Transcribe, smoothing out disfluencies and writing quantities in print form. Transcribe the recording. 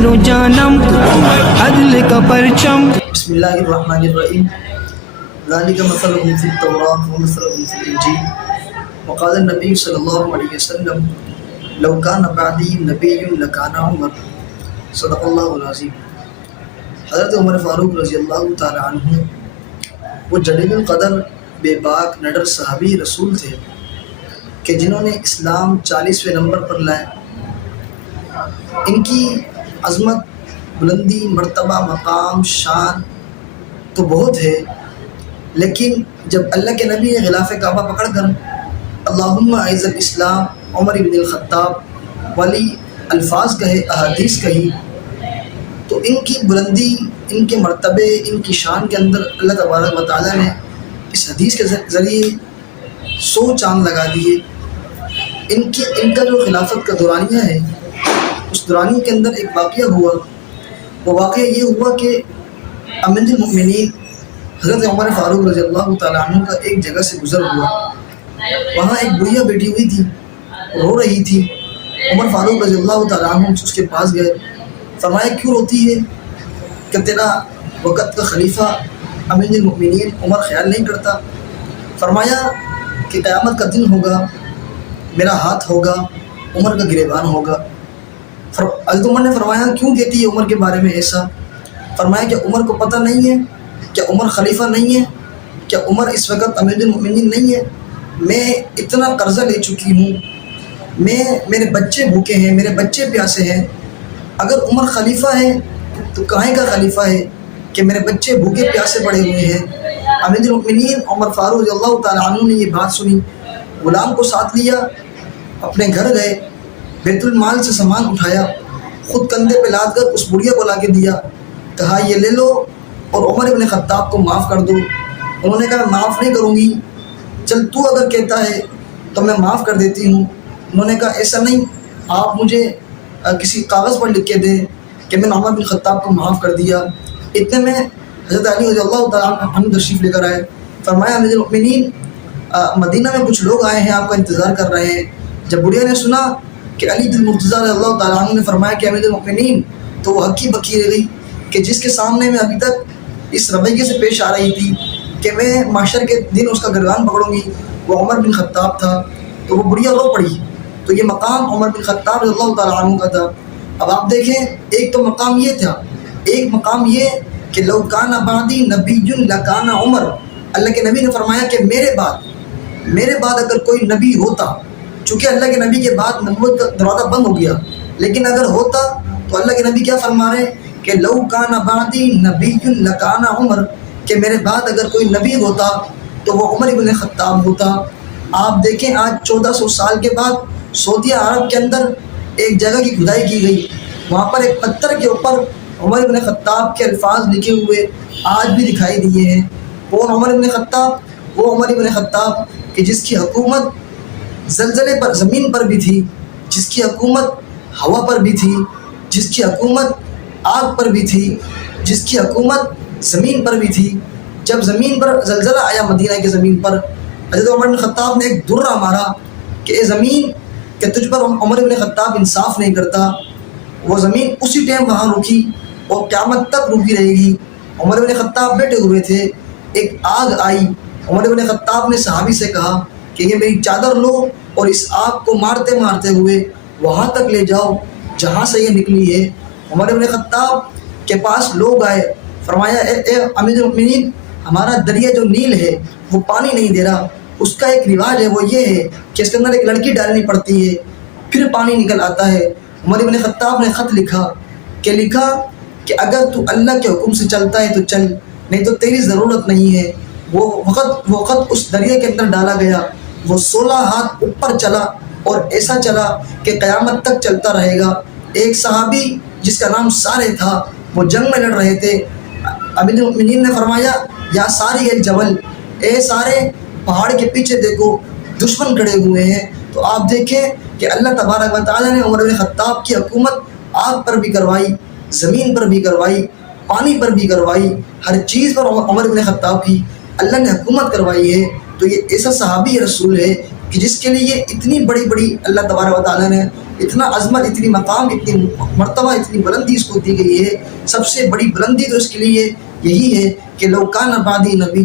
سر و جانم عدل کا پرچم. بسم اللہ الرحمن الرحیم. ذالک مثلهم فی التوراۃ ومثلهم فی الانجیل وقال النبی صلی اللہ علیہ وسلم لو کان بعدی نبی لکان عمر. صدق اللہ العظیم. حضرت عمر فاروق رضی اللہ تعالی عنہ وہ جلیل القدر بے باک نڈر صحابی رسول تھے کہ جنہوں نے اسلام 40ویں نمبر پر لائے. ان کی عظمت، بلندی، مرتبہ، مقام، شان تو بہت ہے، لیکن جب اللہ کے نبی نے غلاف کعبہ پکڑ کر اللہم اعز الاسلام عمر بن الخطاب والی الفاظ کہے، احادیث کہی، تو ان کی بلندی، ان کے مرتبے، ان کی شان کے اندر اللہ تبارک و تعالیٰ نے اس حدیث کے ذریعے 100 چاند لگا دیے. ان کا جو خلافت کا دورانیہ ہے، اس دورانیے کے اندر ایک واقعہ ہوا. وہ واقعہ یہ ہوا کہ امیر المؤمنین حضرت عمر فاروق رضی اللہ تعالیٰ عنہ کا ایک جگہ سے گزر ہوا. وہاں ایک بڑھیا بیٹھی ہوئی تھی، رو رہی تھی. عمر فاروق رضی اللہ تعالیٰ عنہ اس کے پاس گئے. فرمایا کیوں روتی ہے؟ کہ تیرا وقت کا خلیفہ امیر المؤمنین عمر خیال نہیں کرتا؟ فرمایا کہ قیامت کا دن ہوگا، میرا ہاتھ ہوگا، عمر کا گریبان ہوگا. حضرت عمر نے فرمایا کیوں کہتی ہے عمر کے بارے میں ایسا؟ فرمایا کہ عمر کو پتہ نہیں ہے؟ کیا عمر خلیفہ نہیں ہے؟ کیا عمر اس وقت امیر المؤمنین نہیں ہے؟ میں اتنا قرضہ لے چکی ہوں، میرے بچے بھوکے ہیں، میرے بچے پیاسے ہیں. اگر عمر خلیفہ ہے تو کہیں کا خلیفہ ہے کہ میرے بچے بھوکے پیاسے پڑے ہوئے ہیں؟ امیر المؤمنین عمر فاروق رضی اللہ تعالیٰ عنہ نے یہ بات سنی، غلام کو ساتھ لیا، اپنے گھر گئے، بیت المال سے سامان اٹھایا، خود کندھے پہ لاد کر اس بڑھیا کو لا کے دیا. کہا یہ لے لو اور عمر ابن خطاب کو معاف کر دو. انہوں نے کہا میں معاف نہیں کروں گی، چل تو اگر کہتا ہے تو میں معاف کر دیتی ہوں. انہوں نے کہا ایسا نہیں، آپ مجھے کسی کاغذ پر لکھ کے دیں کہ میں نے عمر بن خطاب کو معاف کر دیا. اتنے میں حضرت علی رضی اللہ تعالیٰ عنہ تشریف لے کر آئے. فرمایا امیر المؤمنین مدینہ میں کچھ لوگ آئے ہیں، آپ کا انتظار کر رہے ہیں. جب بڑھیا نے سنا کہ علی بن مرتضیٰ رضی اللہ تعالیٰ عنہ نے فرمایا کہ امیر المؤمنین، تو وہ ہکی بکی رہ گئی کہ جس کے سامنے میں ابھی تک اس رویے سے پیش آ رہی تھی کہ میں معاشر کے دن اس کا گریبان پکڑوں گی، وہ عمر بن خطاب تھا. تو وہ بڑھیا رو پڑی. تو یہ مقام عمر بن خطاب رضی اللہ تعالیٰ عنہ کا تھا. اب آپ دیکھیں، ایک تو مقام یہ تھا، ایک مقام یہ کہ لو کان بعدی نبی لکان عمر. اللہ کے نبی نے فرمایا کہ میرے بعد اگر کوئی نبی ہوتا، چونکہ اللہ کے نبی کے بعد نبوت کا دروازہ بند ہو گیا، لیکن اگر ہوتا تو اللہ کے نبی کیا فرما رہے کہ لو کان بعدی نبی لکان عمر، کہ میرے بعد اگر کوئی نبی ہوتا تو وہ عمر بن خطاب ہوتا. آپ دیکھیں آج 1400 سال کے بعد سعودیہ عرب کے اندر ایک جگہ کی کھدائی کی گئی، وہاں پر ایک پتھر کے اوپر عمر بن خطاب کے الفاظ لکھے ہوئے آج بھی دکھائی دیے ہیں. کون عمر بن خطاب؟ وہ عمر بن خطاب کہ جس کی حکومت زلزلے پر، زمین پر بھی تھی، جس کی حکومت ہوا پر بھی تھی، جس کی حکومت آگ پر بھی تھی، جس کی حکومت زمین پر بھی تھی. جب زمین پر زلزلہ آیا مدینہ کی زمین پر، حضرت عمر بن خطاب نے ایک درہ مارا کہ اے زمین، کہ تجھ پر عمر بن خطاب انصاف نہیں کرتا. وہ زمین اسی ٹائم وہاں رکی اور قیامت تک رکی رہے گی. عمر بن خطاب بیٹھے ہوئے تھے، ایک آگ آئی. عمر بن خطاب نے صحابی سے کہا کہ یہ میری چادر لو اور اس آگ کو مارتے مارتے ہوئے وہاں تک لے جاؤ جہاں سے یہ نکلی ہے. عمر بن خطاب کے پاس لوگ آئے. فرمایا اے امیر المؤمنین، ہمارا دریا جو نیل ہے وہ پانی نہیں دے رہا. اس کا ایک رواج ہے، وہ یہ ہے کہ اس کے اندر ایک لڑکی ڈالنی پڑتی ہے، پھر پانی نکل آتا ہے. عمر بن خطاب نے خط لکھا کہ اگر تو اللہ کے حکم سے چلتا ہے تو چل، نہیں تو تیری ضرورت نہیں ہے. وہ خط اس دریا کے اندر ڈالا گیا. وہ 16 ہاتھ اوپر چلا اور ایسا چلا کہ قیامت تک چلتا رہے گا. ایک صحابی جس کا نام سارے تھا، وہ جنگ میں لڑ رہے تھے. امیر المؤمنین نے فرمایا یا ساری ایک جبل، اے سارے پہاڑ کے پیچھے دیکھو دشمن کھڑے ہوئے ہیں. تو آپ دیکھیں کہ اللہ تبارک و تعالیٰ نے عمر بن خطاب کی حکومت آگ پر بھی کروائی، زمین پر بھی کروائی، پانی پر بھی کروائی، ہر چیز پر عمر بن خطاب کی اللہ نے حکومت کروائی ہے. تو یہ ایسا صحابی رسول ہے کہ جس کے لیے اتنی بڑی اللہ تبارک و تعالیٰ نے اتنا عظمت، اتنی مقام، اتنی مرتبہ، اتنی بلندی اس کو دی گئی ہے. سب سے بڑی بلندی تو اس کے لیے یہی ہے کہ لو کان بعدی نبی